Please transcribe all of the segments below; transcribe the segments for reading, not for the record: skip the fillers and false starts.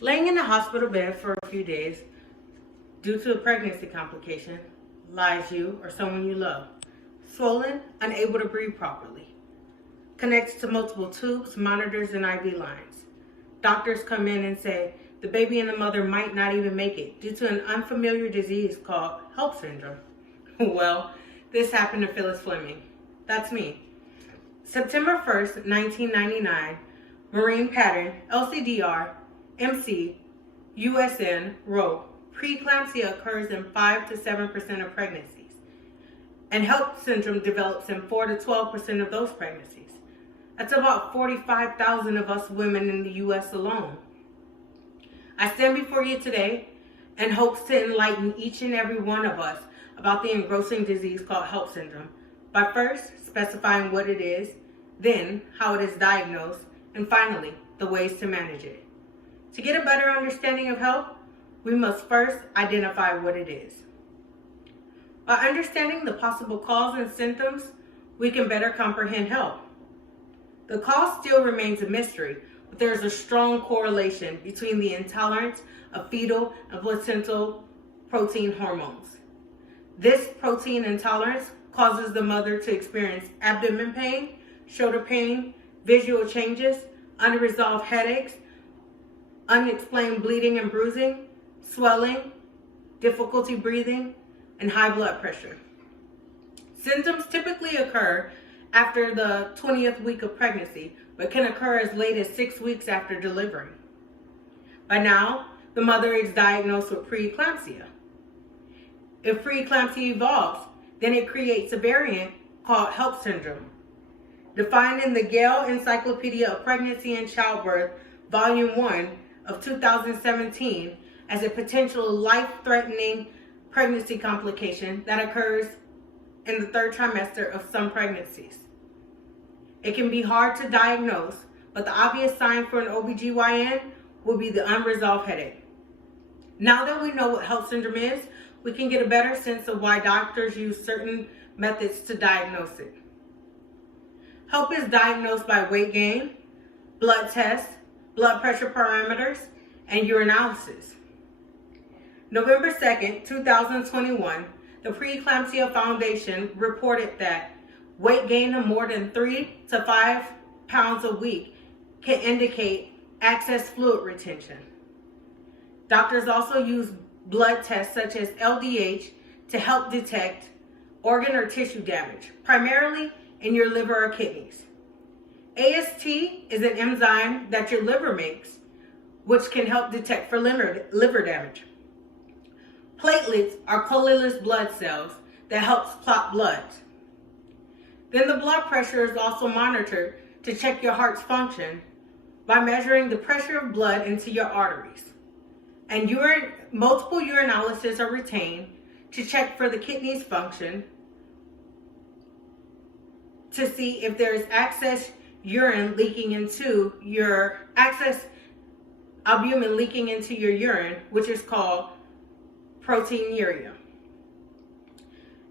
Laying in a hospital bed for a few days due to a pregnancy complication lies you or someone you love. Swollen, unable to breathe properly. Connected to multiple tubes, monitors, and IV lines. Doctors come in and say the baby and the mother might not even make it due to an unfamiliar disease called Hellp syndrome. Well, this happened to Phyllis Fleming. That's me. September 1st, 1999, Marine Pattern, LCDR, MC, USN, wrote, preeclampsia occurs in 5 to 7% of pregnancies, and Hellp syndrome develops in 4 to 12% of those pregnancies. That's about 45,000 of us women in the U.S. alone. I stand before you today and hopes to enlighten each and every one of us about the engrossing disease called Hellp syndrome by first specifying what it is, then how it is diagnosed, and finally, the ways to manage it. To get a better understanding of Hellp, we must first identify what it is. By understanding the possible cause and symptoms, we can better comprehend Hellp. The cause still remains a mystery, but there is a strong correlation between the intolerance of fetal and placental protein hormones. This protein intolerance causes the mother to experience abdomen pain, shoulder pain, visual changes, unresolved headaches, unexplained bleeding and bruising, swelling, difficulty breathing, and high blood pressure. Symptoms typically occur after the 20th week of pregnancy, but can occur as late as 6 weeks after delivering. By now, the mother is diagnosed with preeclampsia. If preeclampsia evolves, then it creates a variant called Hellp syndrome. Defined in the Gale Encyclopedia of Pregnancy and Childbirth, Volume 1 of 2017, as a potential life-threatening pregnancy complication that occurs in the 3rd trimester of some pregnancies. It can be hard to diagnose, but the obvious sign for an OBGYN will be the unresolved headache. Now that we know what Hellp syndrome is, we can get a better sense of why doctors use certain methods to diagnose it. Hellp is diagnosed by weight gain, blood tests, blood pressure parameters, and urinalysis. November 2nd, 2021, the Preeclampsia Foundation reported that weight gain of more than 3 to 5 pounds a week can indicate excess fluid retention. Doctors also use blood tests such as LDH to help detect organ or tissue damage, primarily in your liver or kidneys. AST is an enzyme that your liver makes, which can help detect for liver damage. Platelets are colorless blood cells that helps clot blood. Then the blood pressure is also monitored to check your heart's function by measuring the pressure of blood into your arteries. And multiple urinalyses are retained to check for the kidney's function to see if there is excess albumin leaking into your urine, which is called proteinuria.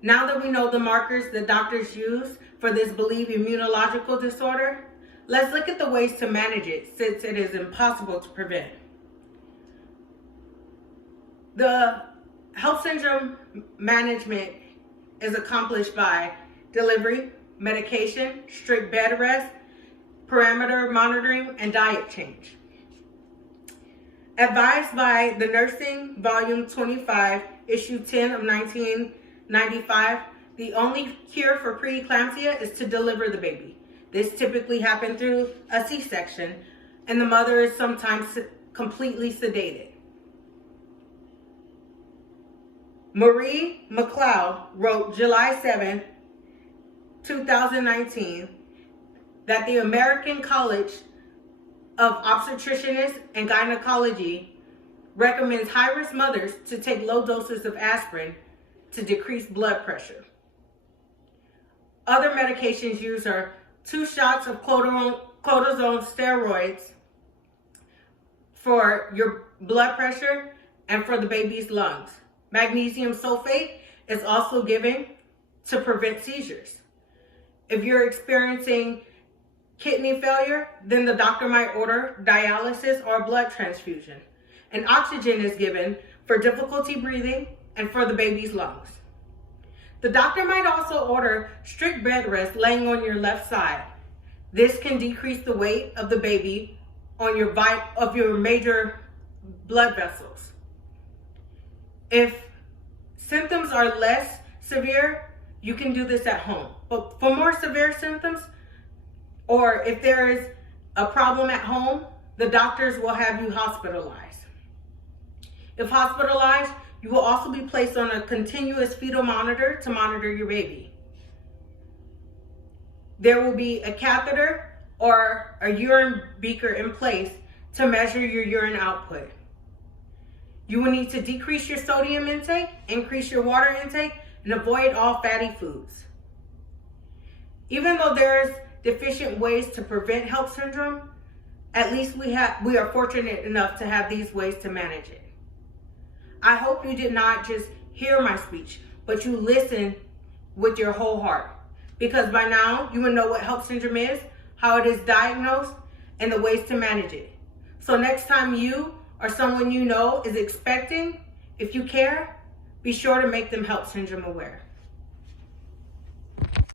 Now that we know the markers that doctors use for this believed immunological disorder, let's look at the ways to manage it since it is impossible to prevent. The Hellp syndrome management is accomplished by delivery, medication, strict bed rest, parameter monitoring, and diet change. Advised by the Nursing Volume 25, Issue 10 of 1995, the only cure for preeclampsia is to deliver the baby. This typically happens through a C-section, and the mother is sometimes completely sedated. Marie McLeod wrote July 7, 2019, that the American College of Obstetricians and Gynecology recommends high-risk mothers to take low doses of aspirin to decrease blood pressure. Other medications used are 2 shots of cortisone steroids for your blood pressure and for the baby's lungs. Magnesium sulfate is also given to prevent seizures. If you're experiencing kidney failure, then the doctor might order dialysis or blood transfusion. and oxygen is given for difficulty breathing and for the baby's lungs. The doctor might also order strict bed rest laying on your left side. This can decrease the weight of the baby on your major blood vessels. If symptoms are less severe, you can do this at home. But for more severe symptoms, or if there is a problem at home, the doctors will have you hospitalized. If hospitalized, you will also be placed on a continuous fetal monitor to monitor your baby. There will be a catheter or a urine beaker in place to measure your urine output. You will need to decrease your sodium intake, increase your water intake, and avoid all fatty foods. Even though there's deficient ways to prevent Hellp syndrome, at least we are fortunate enough to have these ways to manage it. I hope you did not just hear my speech, but you listen with your whole heart. Because by now, you will know what Hellp syndrome is, how it is diagnosed, and the ways to manage it. So next time you or someone you know is expecting, if you care, be sure to make them Hellp syndrome aware.